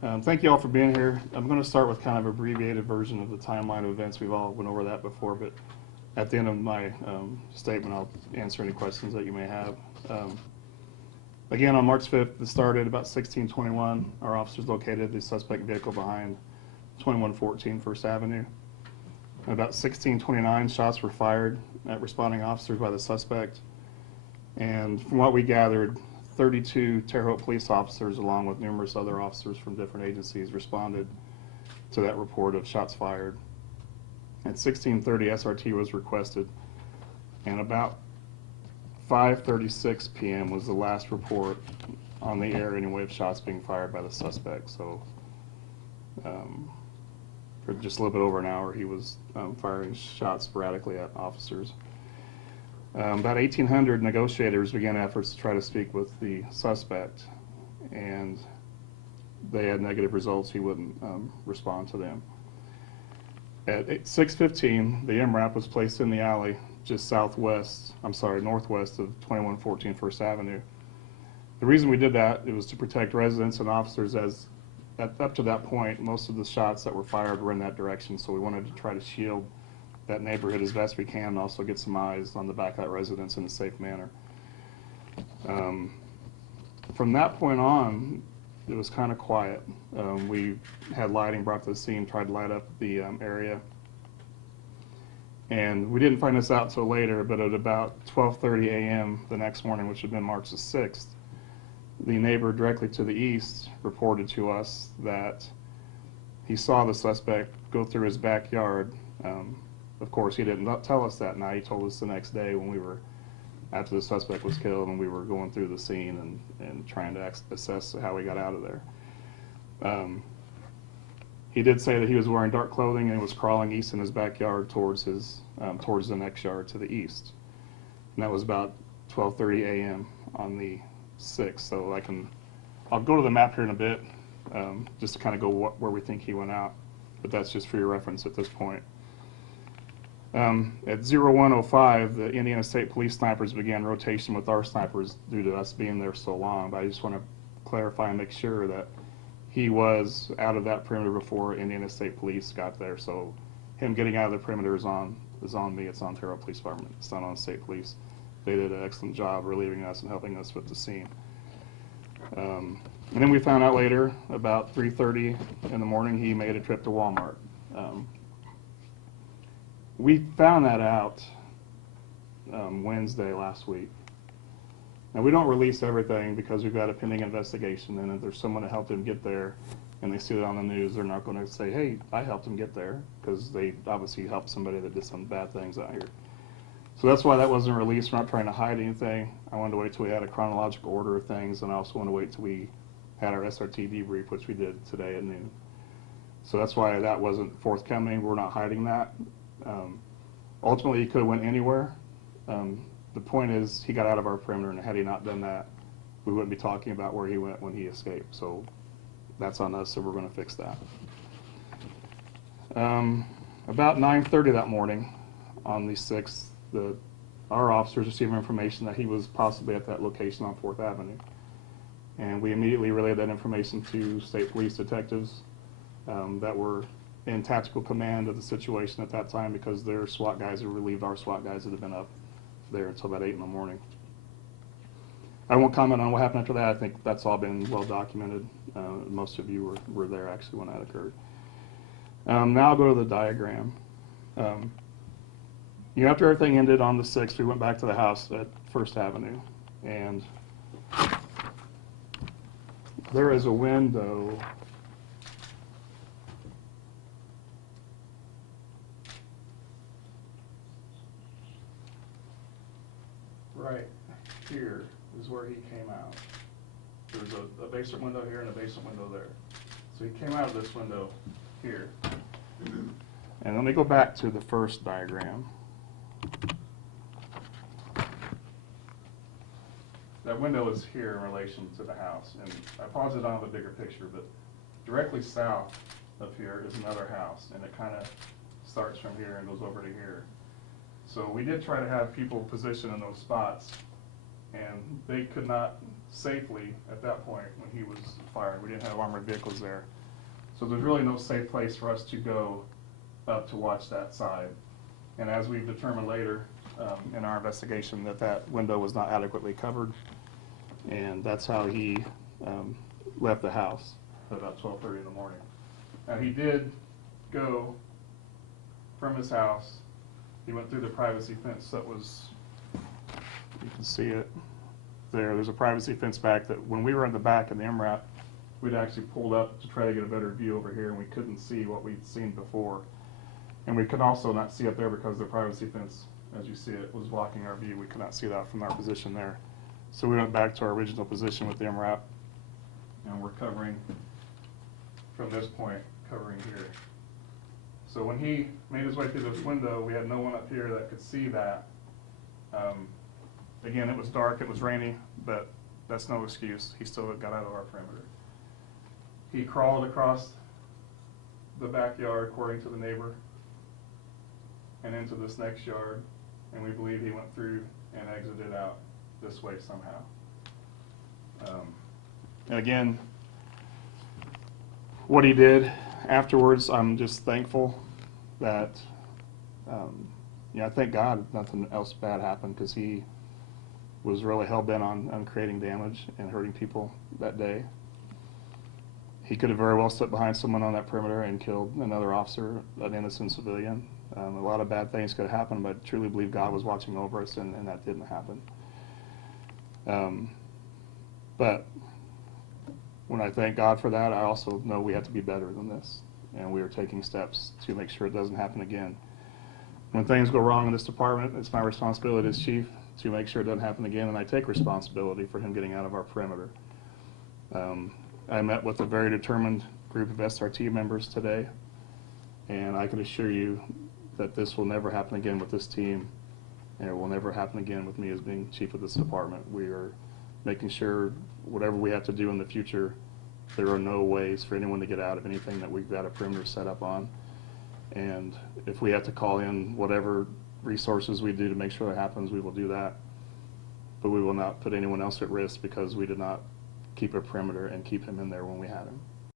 Thank you all for being here. I'm going to start with kind of an abbreviated version of the timeline of events. We've all went over that before, but at the end of my statement, I'll answer any questions that you may have. Again, on March 5th, it started about 1621. Our officers located the suspect vehicle behind 2114 First Avenue. At about 1629, shots were fired at responding officers by the suspect. And from what we gathered, 32 Terre Haute police officers, along with numerous other officers from different agencies, responded to that report of shots fired. At 1630, SRT was requested, and about 5:36 p.m. was the last report on the air anyway of shots being fired by the suspect. So for just a little bit over an hour, he was firing shots sporadically at officers. About 1,800 negotiators began efforts to try to speak with the suspect, and they had negative results. He wouldn't respond to them. At 6:15, the MRAP was placed in the alley just northwest of 2114 First Avenue. The reason we did that, it was to protect residents and officers, as up to that point, most of the shots that were fired were in that direction, so we wanted to try to shield that neighborhood as best we can and also get some eyes on the back of that residence in a safe manner. From that point on, it was kind of quiet. We had lighting brought to the scene, tried to light up the area. And we didn't find this out until later, but at about 12:30 a.m. the next morning, which had been March the 6th, the neighbor directly to the east reported to us that he saw the suspect go through his backyard. Of course, he didn't tell us that night. He told us the next day when we were, after the suspect was killed and we were going through the scene and trying to assess how we got out of there. He did say that he was wearing dark clothing and was crawling east in his backyard towards the next yard to the east. And that was about 12:30 a.m. on the 6th. So I'll go to the map here in a bit, just to kind of go where we think he went out. But that's just for your reference at this point. At 01:05, the Indiana State Police snipers began rotation with our snipers due to us being there so long. But I just want to clarify and make sure that he was out of that perimeter before Indiana State Police got there. So him getting out of the perimeter is on me. It's on Terre Haute Police Department. It's not on State Police. They did an excellent job relieving us and helping us with the scene. And then we found out later, about 3:30 in the morning, he made a trip to Walmart. We found that out Wednesday last week. Now, we don't release everything because we've got a pending investigation, and if there's someone that helped him get there and they see it on the news, they're not going to say, hey, I helped him get there, because they obviously helped somebody that did some bad things out here. So that's why that wasn't released. We're not trying to hide anything. I wanted to wait till we had a chronological order of things, and I also wanted to wait till we had our SRT debrief, which we did today at noon. So that's why that wasn't forthcoming. We're not hiding that. Ultimately, he could have went anywhere. The point is, he got out of our perimeter, and had he not done that, we wouldn't be talking about where he went when he escaped. So that's on us, so we're going to fix that. About 9:30 that morning, on the 6th, our officers received information that he was possibly at that location on 4th Avenue. And we immediately relayed that information to state police detectives that were in tactical command of the situation at that time, because their SWAT guys had relieved our SWAT guys that had been up there until about 8 in the morning. I won't comment on what happened after that. I think that's all been well documented. Most of you were there actually when that occurred. Now I'll go to the diagram. After everything ended on the 6th, we went back to the house at 1st Avenue, and there is a window right here is where he came out. There's a basement window here and a basement window there. So he came out of this window here. And let me go back to the first diagram. That window is here in relation to the house. And I apologize, I don't have a bigger picture, but directly south of here is another house, and it kind of starts from here and goes over to here. So we did try to have people positioned in those spots, and they could not safely at that point when he was fired. We didn't have armored vehicles there. So there's really no safe place for us to go up to watch that side. And as we've determined later in our investigation, that window was not adequately covered, and that's how he left the house at about 12:30 in the morning. Now he did go from his house. He went through the privacy fence that was, you can see it there. There's a privacy fence back that when we were in the back in the MRAP, we'd actually pulled up to try to get a better view over here, and we couldn't see what we'd seen before. And we could also not see up there because the privacy fence, as you see it, was blocking our view. We could not see that from our position there. So we went back to our original position with the MRAP, and we're covering from this point, covering here. So when he made his way through this window, we had no one up here that could see that. Again, it was dark, it was rainy, but that's no excuse. He still got out of our perimeter. He crawled across the backyard, according to the neighbor, and into this next yard, and we believe he went through and exited out this way somehow. And again, what he did afterwards, I'm just thankful that, I thank God nothing else bad happened, because he was really hell-bent on creating damage and hurting people that day. He could have very well stood behind someone on that perimeter and killed another officer, an innocent civilian. A lot of bad things could have happened, but I truly believe God was watching over us, and that didn't happen. But when I thank God for that, I also know we have to be better than this, and we are taking steps to make sure it doesn't happen again. When things go wrong in this department, it's my responsibility as chief to make sure it doesn't happen again, and I take responsibility for him getting out of our perimeter. I met with a very determined group of SRT members today, and I can assure you that this will never happen again with this team, and it will never happen again with me as being chief of this department. We are making sure whatever we have to do in the future, there are no ways for anyone to get out of anything that we've got a perimeter set up on. And if we have to call in whatever resources we do to make sure that happens, we will do that. But we will not put anyone else at risk because we did not keep a perimeter and keep him in there when we had him.